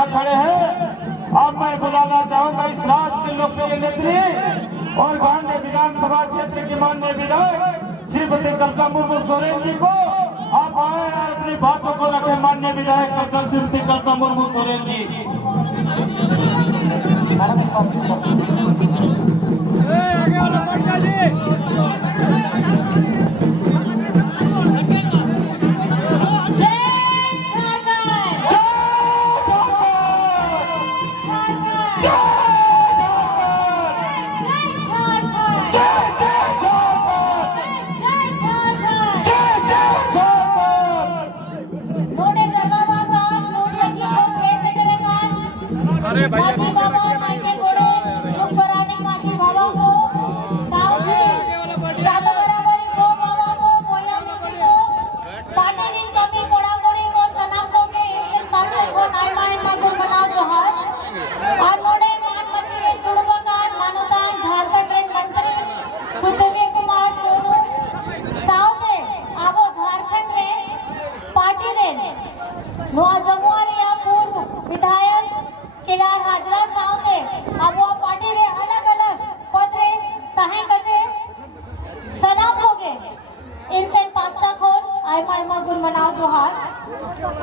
यहाँ खड़े हैं। अब मैं बुलाना चाहूंगा इस राज्य के लोकप्रिय नेत्री और गांधी विधानसभा क्षेत्र के माननीय विधायक श्रीमती कल्पना मुर्मू सोरेन जी को। आप आए और अपनी बातों को रखे माननीय विधायक श्रीमती कल्पना मुर्मू सोरेन जी। माझी बाबा मायके गोडे चुप कराने माझी बाबा को सावधे जातो बराबर को बाबा को बोया मिसी को पाटेरिन कमी कोड़ा कोड़ी को सनम को के इंसन फास्टे को नाय माइंड मा को बनाओ जोहार और मोड़े मान मचीरे तुड़बकान मानवतान झारखंड रेन मंत्री सुदेवी कुमार सोनू सावधे आवो झारखंड रे पार्टी रे नोआ जमुआरिया पूर्व विधायक केदार हाजरा सावते अब वो पार्टी रे अलग अलग पद रे तहे कते सलाम होगे इनसे पास्टा खोर आयमा गुण मनाओ जोहार।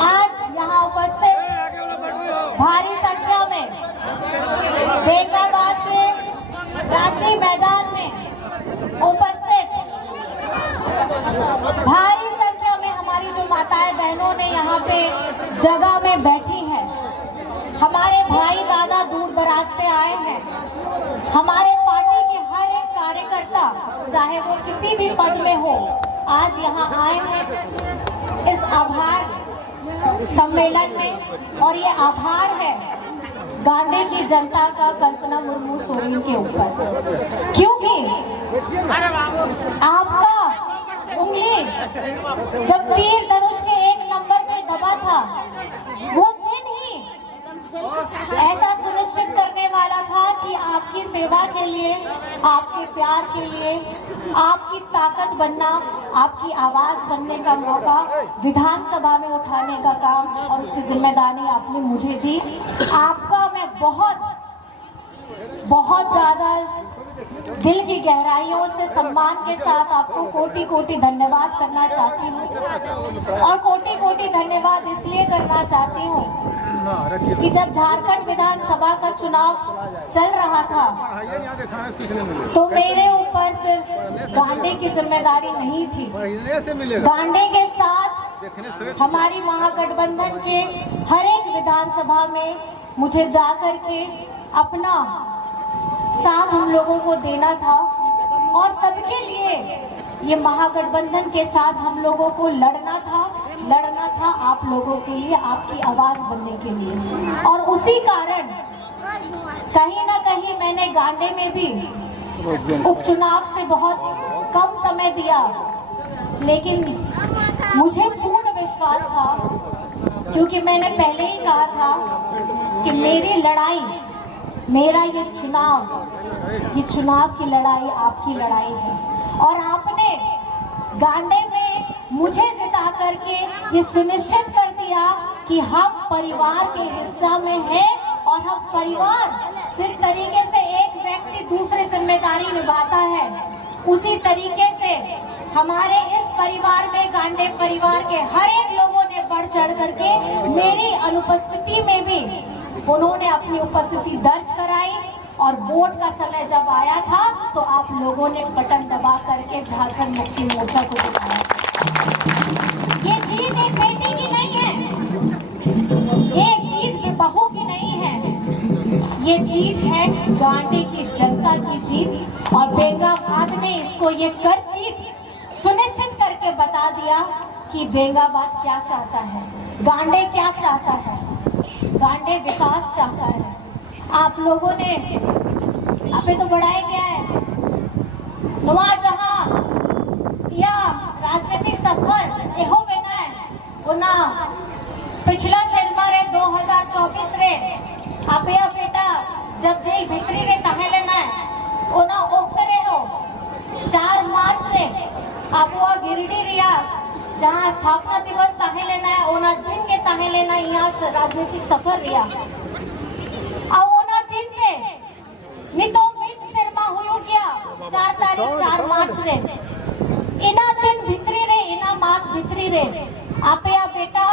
आज यहाँ उपस्थित भारी संख्या में बेंगाबाद के रात्रि मैदान में उपस्थित भारी संख्या में हमारी जो माताएं बहनों ने यहाँ पे जगह में बैठी हैं। हमारे भाई दादा दूर दराज से आए हैं। हमारे पार्टी के हर एक कार्यकर्ता चाहे वो किसी भी पद में हो आज यहाँ आए हैं इस आभार सम्मेलन में। और ये आभार है गांडी की जनता का कल्पना मुर्मू सोरेन के ऊपर, क्योंकि आपका उंगली जब तीर धनुष के एक नंबर पे दबा था वो दिन ही ऐसा सुनिश्चित करने वाला था कि आपकी सेवा के लिए, आपके प्यार के लिए, आपकी ताकत बनना, आपकी आवाज बनने का मौका विधानसभा में उठाने का काम और उसकी जिम्मेदारी आपने मुझे दी। आपका मैं बहुत ज्यादा दिल की गहराइयों से सम्मान के साथ आपको कोटि कोटि धन्यवाद करना चाहती हूँ। और कोटि कोटि धन्यवाद इसलिए करना चाहती हूँ कि जब झारखंड विधानसभा का चुनाव चल रहा था तो मेरे ऊपर सिर्फ गांडी की जिम्मेदारी नहीं थी। गांडी के साथ हमारी महागठबंधन के हर एक विधानसभा में मुझे जाकर के अपना साथ हम लोगों को देना था और सबके लिए ये महागठबंधन के साथ हम लोगों को लड़ना था आप लोगों के लिए, आपकी आवाज बनने के लिए। और उसी कारण कहीं ना कहीं मैंने गांडी में भी उपचुनाव से बहुत कम समय दिया, लेकिन मुझे पूर्ण विश्वास था क्योंकि मैंने पहले ही कहा था कि मेरी लड़ाई, मेरा ये चुनाव की लड़ाई आपकी लड़ाई है। और आपने गांडी में मुझे जिता करके ये सुनिश्चित कर दिया कि हम परिवार के हिस्सा में हैं और हम परिवार जिस तरीके से एक व्यक्ति दूसरी जिम्मेदारी निभाता है उसी तरीके से हमारे इस परिवार में गांडी परिवार के हर एक लोगों ने बढ़ चढ़ करके मेरी अनुपस्थिति में भी उन्होंने अपनी उपस्थिति दर्ज कराई। और वोट का समय जब आया था तो आप लोगों ने बटन दबा करके झारखंड मुक्ति मोर्चा को जिताया। ये जीत एक बेटी की नहीं है, ये जीत बहू की नहीं है, ये जीत है गांडी की जनता की जीत। और बेंगाबाद ने इसको ये कर जीत सुनिश्चित करके बता दिया कि बेंगाबाद क्या चाहता है, गांडी क्या चाहता है। गांडी विकास चाहता है। आप लोगों ने अभी तो बढ़ाया गया है नुआ जहां या राजनीतिक सफर एहो बेना है उना पिछला सेजमा रे 2024 रे आपे बेटा जब जेल भितरी रे तहे लेना है उना ओक्तरे हो 4 मार्च रे आपवा गिरिडीह रिया जहां स्थापना दिवस तहे लेना है उना दिन के ताहे लेना यहाँ से राजनीतिक सफर रिया आओना दिन थे नहीं तो मिट शर्मा हुयो क्या 4 तारीख 4 मार्च रे इना दिन भितरी रे इना मास भितरी रे आपे आ बेटा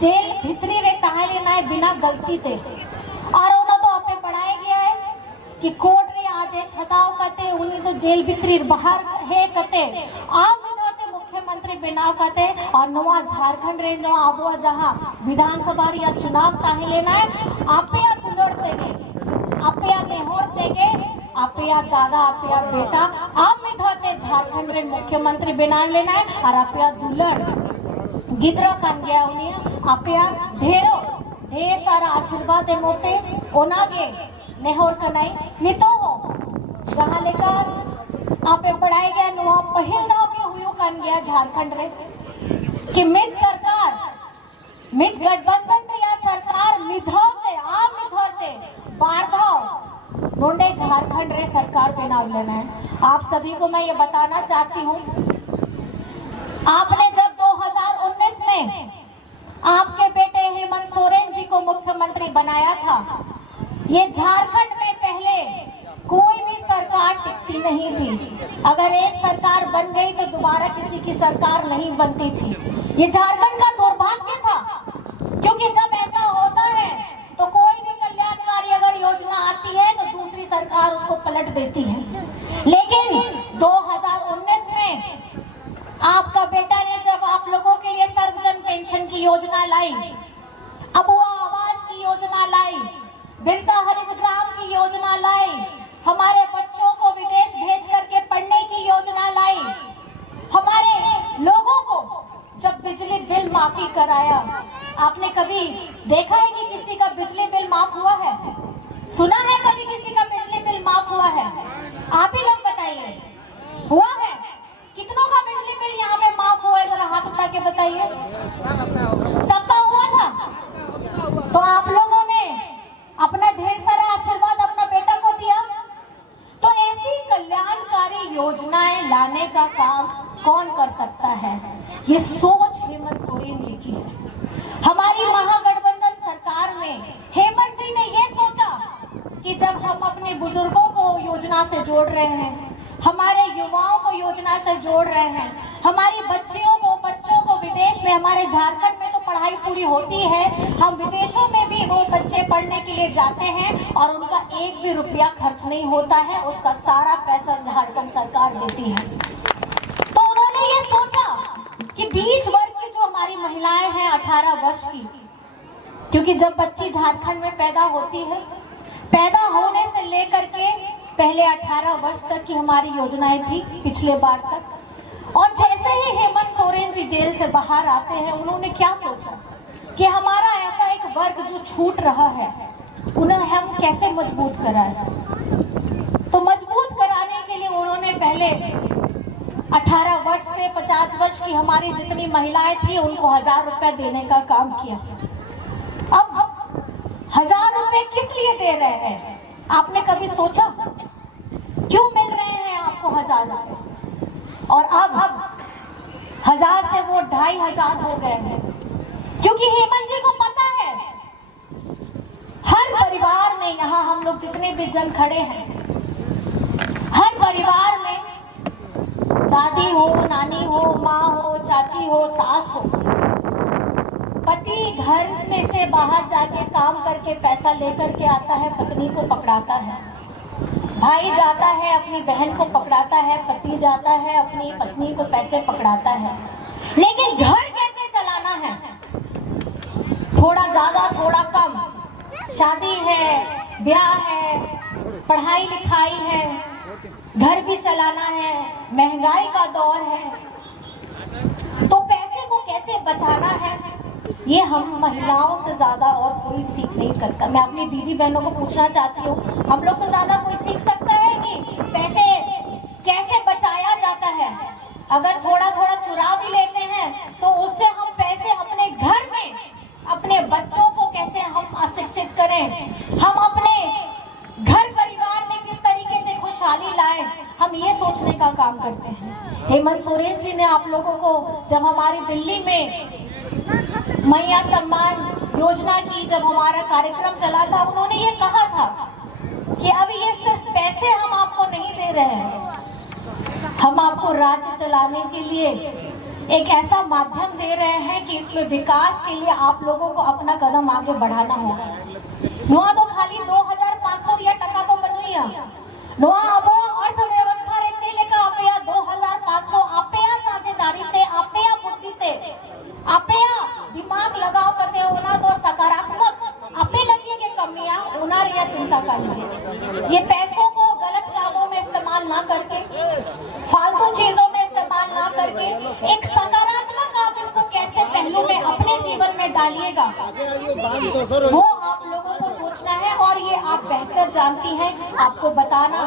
जेल भितरी रे ताहे लेना है बिना गलती थे और उन्होंने तो आपे पढ़ाया गया है कि कोर्ट रे आदेश हटाओ कते उन्हें तो जेल भितरी बाहर है कते आप मुख्यमंत्री बिनाव कते और नवा झारखंड रे नो आबो जहां विधानसभा या चुनाव ताहे लेना है आपे या दुलड़ते गए आपे या नेहोरते गए आपे या दादा आपे या बेटा आप मिधते झारखंड रे मुख्यमंत्री बिना लेना है और आपे या दुलड़ गिदरा कन गया उन्हें आपे या ढेर सारा आशीर्वाद दे मोटे ओनागे नेहोर कनाई नितो हो जहां लेकर आपे पढ़ाई गया नुआ पहिल दाव के हुयो कन गया झारखंड रे कि मित सरकार मित गठबंधन रे या सरकार मिधौते आप मिधौते बाढ़ नोंडे झारखंड रे सरकार पे नाम लेना है। आप सभी को मैं ये बताना चाहती हूँ आपने जब 2019 में आपके बेटे हेमंत सोरेन जी को मुख्यमंत्री बनाया था ये झारखंड में पहले कोई भी सरकार टिकती नहीं थी अगर एक सरकार बन गई तो दोबारा किसी की सरकार नहीं बनती थी ये झारखंड का दुर्भाग्य था क्योंकि जब ऐसा होता है तो कोई भी कल्याणकारी अगर योजना आती है तो दूसरी सरकार उसको पलट देती है लेकिन 2019 में आपका बेटा ने जब आप लोगों के लिए सर्वजन पेंशन की योजना लाई अबुआ आवास की योजना लाई बिरसा हरित ग्राम की योजना लाई हमारे बच्चों को विदेश भेज करके पढ़ने की योजना लाई हमारे लोगों को जब बिजली बिल माफी कराया आपने कभी देखा है कि किसी का बिजली बिल माफ हुआ है सुना है कभी किसी का बिजली बिल माफ हुआ है आप ही लोग बताइए हुआ है कितनों का बिजली बिल यहाँ पे माफ हुआ है जरा हाथ उठा के बताइए सबका हुआ था तो आप लोगों ने अपना ढेर सारा आशीर्वाद अपना बेटा को दिया तो ऐसी कल्याणकारी योजनाएं लाने का काम कौन कर सकता है ये सोच हेमंत सोरेन जी की है हमारी महागठबंधन सरकार में हेमंत जी ने ये सोचा कि जब हम अपने बुजुर्गों को योजना से जोड़ रहे हैं हमारे युवाओं को योजना से जोड़ रहे हैं हमारी बच्चों को विदेश में हमारे झारखंड में तो पढ़ाई पूरी होती है हम विदेशों में भी वो बच्चे पढ़ने के लिए जाते हैं और उनका एक भी रुपया खर्च नहीं होता है उसका सारा पैसा झारखंड सरकार देती है तो उन्होंने ये सोचा कि बीच वर्ग की जो हमारी महिलाएं हैं 18 वर्ष की क्योंकि जब बच्ची झारखंड में पैदा होती है पैदा होने से लेकर के पहले 18 वर्ष तक की हमारी योजनाएं थी पिछले बार तक और जैसे ही हेमंत सोरेन जी जेल से बाहर आते हैं उन्होंने क्या सोचा कि हमारा ऐसा एक वर्ग जो छूट रहा है उन्हें हम कैसे मजबूत कराएं तो मजबूत कराने के लिए उन्होंने पहले 18 वर्ष से 50 वर्ष की हमारी जितनी महिलाएं थी उनको 1000 रुपया देने का काम किया अब 1000 रुपए किस लिए दे रहे हैं आपने कभी सोचा क्यों मिल रहे हैं आपको 1000 रुपए और अब 1000 से वो 2500 हो गए हैं क्योंकि हेमंत जी को पता है हर परिवार में यहाँ हम लोग जितने भी जन खड़े हैं हर परिवार में दादी हो नानी हो माँ हो चाची हो सास हो पति घर में से बाहर जाके काम करके पैसा लेकर के आता है पत्नी को पकड़ाता है भाई जाता है अपनी बहन को पकड़ाता है पति जाता है अपनी पत्नी को पैसे पकड़ाता है लेकिन घर कैसे चलाना है थोड़ा ज्यादा थोड़ा कम शादी है ब्याह है पढ़ाई लिखाई है घर भी चलाना है महंगाई का दौर है तो पैसे को कैसे बचाना है ये हम महिलाओं से ज्यादा और कोई सीख नहीं सकता मैं अपनी दीदी बहनों को पूछना चाहती हूँ हम लोग से ज्यादा कोई सीख सकता है कि पैसे कैसे बचाया जाता है अगर थोड़ा थोड़ा चुरा भी लेते हैं तो उससे हम पैसे अपने घर में अपने बच्चों को कैसे हम अशिक्षित करें हम अपने घर परिवार में किस तरीके से खुशहाली लाएं हम ये सोचने का काम करते हैं हेमंत सोरेन जी ने आप लोगों को जब हमारी दिल्ली में मैया सम्मान योजना की जब हमारा कार्यक्रम चला था, उन्होंने ये कहा था कि अभी ये सिर्फ पैसे हम आपको नहीं दे रहे हैं, हम आपको राज्य चलाने के लिए एक ऐसा माध्यम दे रहे हैं कि इसमें विकास के लिए आप लोगों को अपना कदम आगे बढ़ाना होगा। नुआ तो खाली 2500 टका तो बनुया नुआ अबो अर्थव्यवस्था रे चलेगा आपया 2500 आपया साझेदारी ते आपया बुद्धि ते आपया दिमाग लगाओ करते होना तो सकारात्मक आपे लगी के कमियां होना रिया चिंता करनी। ये पैसों को गलत कामों में इस्तेमाल ना करके, फालतू चीजों में इस्तेमाल ना करके एक सकारात्मक आप इसको कैसे पहलू में अपने जीवन में डालिएगा, वो आप लोगों को सोचना है। और ये आप बेहतर जानती हैं, आपको बताना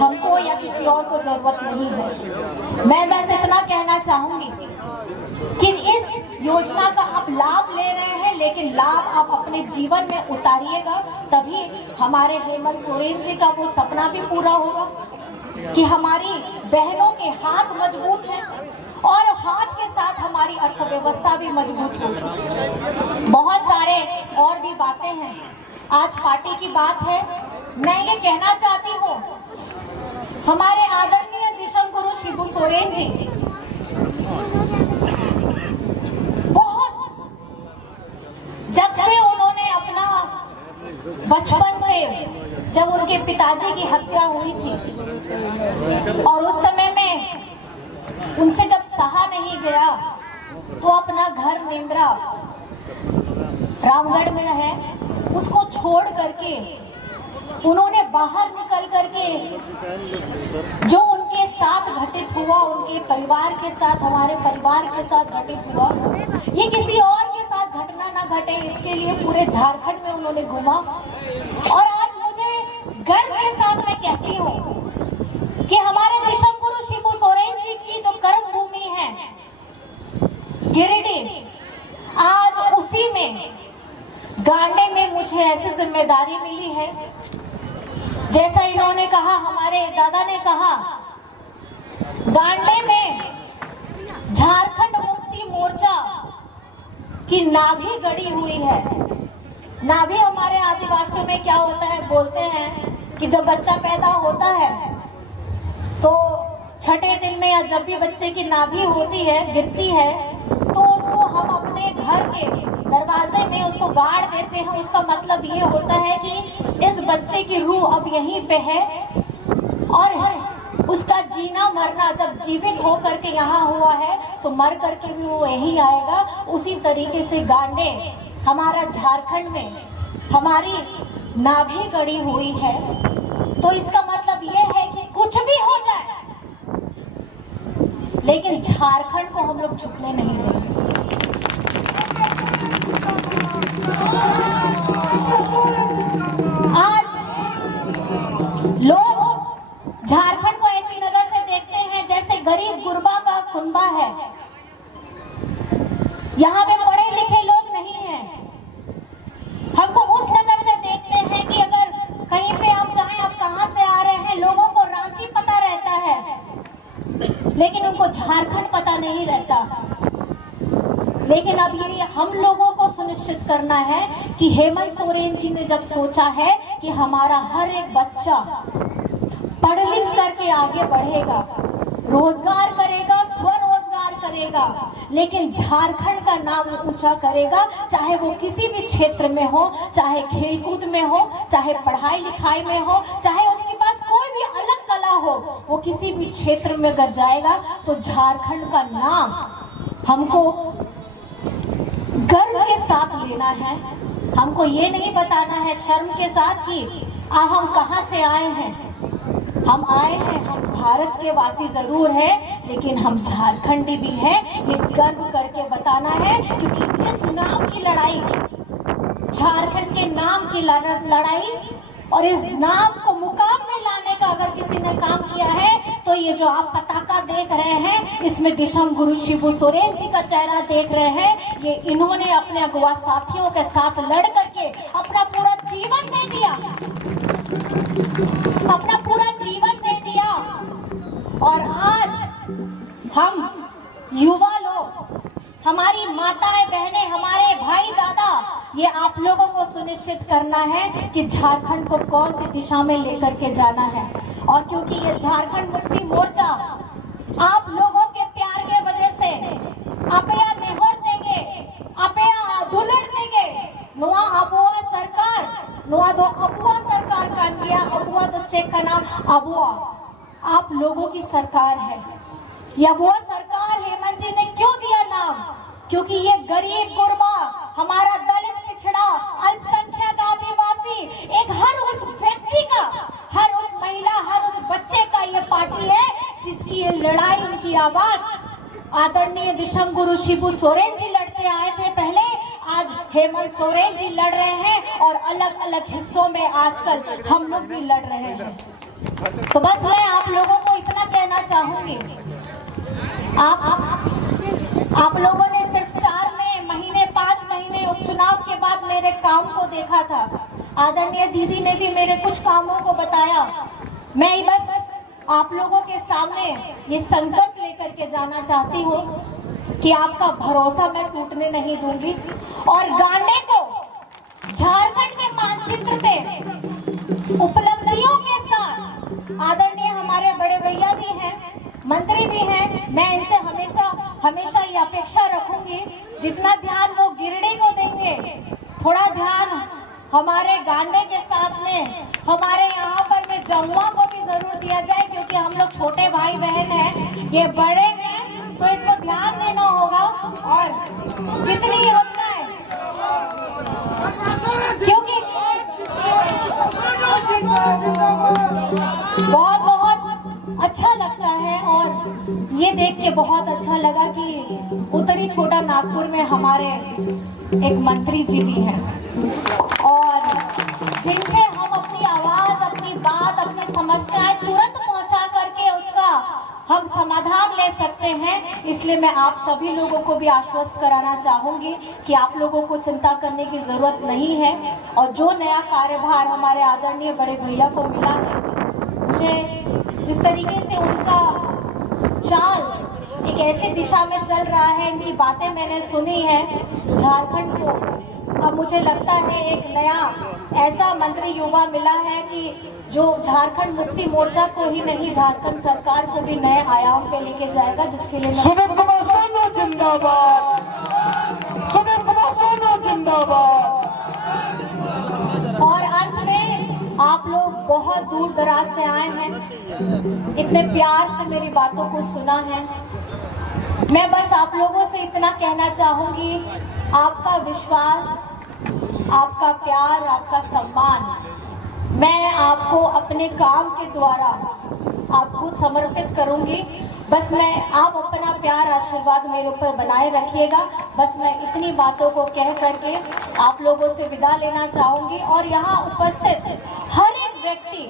हमको या किसी और को जरूरत नहीं है। मैं बस इतना कहना चाहूंगी कि इस योजना का आप लाभ ले रहे हैं, लेकिन लाभ आप अपने जीवन में उतारिएगा, तभी हमारे हेमंत सोरेन जी का वो सपना भी पूरा होगा कि हमारी बहनों के हाथ मजबूत हैं और हाथ के साथ हमारी अर्थव्यवस्था भी मजबूत होगी। बहुत सारे और भी बातें हैं, आज पार्टी की बात है। मैं ये कहना चाहती हूँ, हमारे आदरणीय दिशम गुरु शिबू सोरेन जी बहुत, जब से उन्होंने अपना बचपन से, जब उनके पिताजी की हत्या हुई थी और उस समय में उनसे जब सहा नहीं गया तो अपना घर नेमरा रामगढ़ में है, उसको छोड़ करके उन्होंने बाहर निकल करके जो उनके साथ घटित हुआ, उनके परिवार के साथ, हमारे परिवार के साथ घटित हुआ, ये किसी और के साथ घटना ना घटे, इसके लिए पूरे झारखंड में उन्होंने घूमा। और आज मुझे गर्व के साथ मैं कहती हूँ कि हमारे दिशम गुरु शिबू सोरेन जी की जो कर्म भूमि है गिरिडीह, आज उसी में गांडे में मुझे ऐसी जिम्मेदारी मिली है। जैसा इन्होंने कहा, हमारे दादा ने कहा, गांडे में झारखंड मुक्ति मोर्चा की नाभि गड़ी हुई है। नाभि हमारे आदिवासियों में क्या होता है, बोलते हैं कि जब बच्चा पैदा होता है तो छठे दिन में या जब भी बच्चे की नाभि होती है, गिरती है, तो उसको हम अपने घर के दरवाजे में उसको गाड़ देते हैं। उसका मतलब ये होता है कि इस बच्चे की रूह अब यहीं पे है और उसका जीना मरना, जब जीवित हो करके यहाँ हुआ है तो मर करके भी वो यहीं आएगा। उसी तरीके से गांडे हमारा झारखंड में हमारी नाभि गड़ी हुई है। तो इसका मतलब ये है कि कुछ भी हो जाए, लेकिन झारखंड को हम लोग झुकने नहीं देंगे। आज लोग झारखंड को ऐसी नजर से देखते हैं जैसे गरीब गुरबा का कुनबा है, यहाँ पे पढ़े लिखे लोग नहीं हैं। हमको उस नजर से देखते हैं कि अगर कहीं पे आप चाहें, आप कहां से आ रहे हैं, लोगों को रांची पता रहता है लेकिन उनको झारखंड पता नहीं रहता। लेकिन अब ये हम लोगों को सुनिश्चित करना है कि हेमंत सोरेन जी ने जब सोचा है कि हमारा हर एक बच्चा पढ़ लिख करके आगे बढ़ेगा, रोजगार करेगा, स्वरोजगार करेगा, लेकिन झारखंड का नाम ऊंचा करेगा, चाहे वो किसी भी क्षेत्र में हो, चाहे खेलकूद में हो, चाहे पढ़ाई लिखाई में हो, चाहे उसके पास कोई भी अलग कला हो, वो किसी भी क्षेत्र में अगर जाएगा तो झारखंड का नाम हमको गर्व के साथ लेना है। हमको ये नहीं बताना है शर्म के साथ कि हम कहां से आए हैं। हम आए हैं, हम भारत के वासी जरूर हैं, लेकिन हम झारखंडी भी हैं, ये गर्व करके बताना है। क्योंकि इस नाम की लड़ाई, झारखंड के नाम की लड़ाई और इस नाम को मुकाम में लाने का अगर किसी ने काम किया है तो ये जो आप पताका देख रहे हैं, इसमें दिशम गुरु शिबू सोरेन जी का चेहरा देख रहे हैं। ये इन्होंने अपने अगुआ साथियों के साथ लड़ करके अपना पूरा जीवन दे दिया, अपना पूरा जीवन दे दिया। और आज हम युवा लोग, हमारी माताएं बहनें, हमारे ये आप लोगों को सुनिश्चित करना है कि झारखंड को कौन सी दिशा में लेकर के जाना है। और क्योंकि ये झारखंड मुक्ति मोर्चा आप लोगों के प्यार के वजह से अपया निहोर देंगे, अपया दुलड़ देंगे। नुआ अबुआ सरकार, नुआ दो अबुआ सरकार कान गया, अबुआ तो चेक का नाम अबुआ आप लोगों की सरकार है। यह अबुआ सरकार हेमंत जी ने क्यों दिया नाम? क्योंकि ये गरीब गुरबा, हमारा दलित पिछड़ा, अल्पसंख्यक आदिवासी, एक हर उस व्यक्ति का, हर उस महिला, हर उस बच्चे का ये पार्टी है जिसकी ये लड़ाई, इनकी आवाज आदरणीय दिशम गुरु शिबू सोरेन जी लड़ते आए थे पहले, आज हेमंत सोरेन जी लड़ रहे हैं और अलग अलग हिस्सों में आजकल हम लोग भी लड़ रहे हैं। तो बस मैं आप लोगों को इतना कहना चाहूंगी, आप लोगों ने सिर्फ 4 महीने 5 महीने उपचुनाव के बाद मेरे काम को देखा था। आदरणीय दीदी ने भी मेरे कुछ कामों को बताया। मैं बस आप लोगों के सामने ये संकल्प लेकर के जाना चाहती हूँ कि आपका भरोसा मैं टूटने नहीं दूंगी और गांडे को झारखंड के मानचित्र पे उपलब्धियों के साथ, आदरणीय हमारे बड़े भैया भी हैं, मंत्री भी हैं, मैं इनसे हमेशा ये अपेक्षा रखूंगी जितना ध्यान वो गिरडी को देंगे, थोड़ा ध्यान हमारे गांडे के साथ में हमारे यहाँ पर में जमुआ को भी जरूर दिया जाए, क्योंकि हम लोग छोटे भाई बहन हैं, ये बड़े हैं तो इनको ध्यान देना होगा। और जितनी योजनाएं, क्योंकि बहुत अच्छा लगता है और ये देख के बहुत अच्छा लगा कि उत्तरी छोटा नागपुर में हमारे एक मंत्री जी भी हैं और जिनसे हम अपनी आवाज, अपनी बात, अपनी समस्याएं तुरंत पहुंचा करके उसका हम समाधान ले सकते हैं। इसलिए मैं आप सभी लोगों को भी आश्वस्त कराना चाहूंगी कि आप लोगों को चिंता करने की जरूरत नहीं है। और जो नया कार्यभार हमारे आदरणीय बड़े भैया को मिला है, मुझे जिस तरीके से उनका चाल एक ऐसी दिशा में चल रहा है, इनकी बातें मैंने सुनी है, झारखंड को अब मुझे लगता है एक नया ऐसा मंत्री युवा मिला है कि जो झारखंड मुक्ति मोर्चा को ही नहीं, झारखंड सरकार को भी नए आयाम पे लेके जाएगा, जिसके लिए सुदीप कुमार सोनू जिंदाबाद, सुदीप कुमार सोनू जिंदाबाद। और अंत में आप लोग बहुत दूर दराज से आए हैं, इतने प्यार से मेरी बातों को सुना है। मैं बस आप लोगों से इतना कहना चाहूंगी, आपका विश्वास, आपका प्यार, आपका सम्मान मैं आपको अपने काम के द्वारा आपको समर्पित करूंगी। बस आप अपना प्यार, आशीर्वाद मेरे ऊपर बनाए रखिएगा। बस मैं इतनी बातों को कह करके आप लोगों से विदा लेना चाहूंगी। और यहाँ उपस्थित हर एक व्यक्ति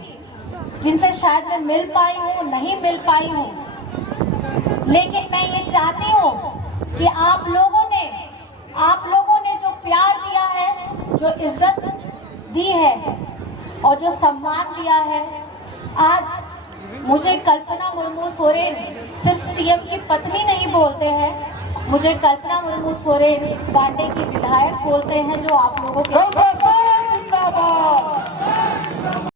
जिनसे शायद मैं मिल पाई हूँ, नहीं मिल पाई हूँ, लेकिन मैं ये चाहती हूँ कि आप लोगों ने जो प्यार दिया है, जो इज्जत दी है और जो सम्मान दिया है, आज मुझे कल्पना मुर्मू सोरेन सिर्फ सीएम की पत्नी नहीं बोलते हैं, मुझे कल्पना मुर्मू सोरेन गांडे की विधायक बोलते हैं, जो आप लोगों के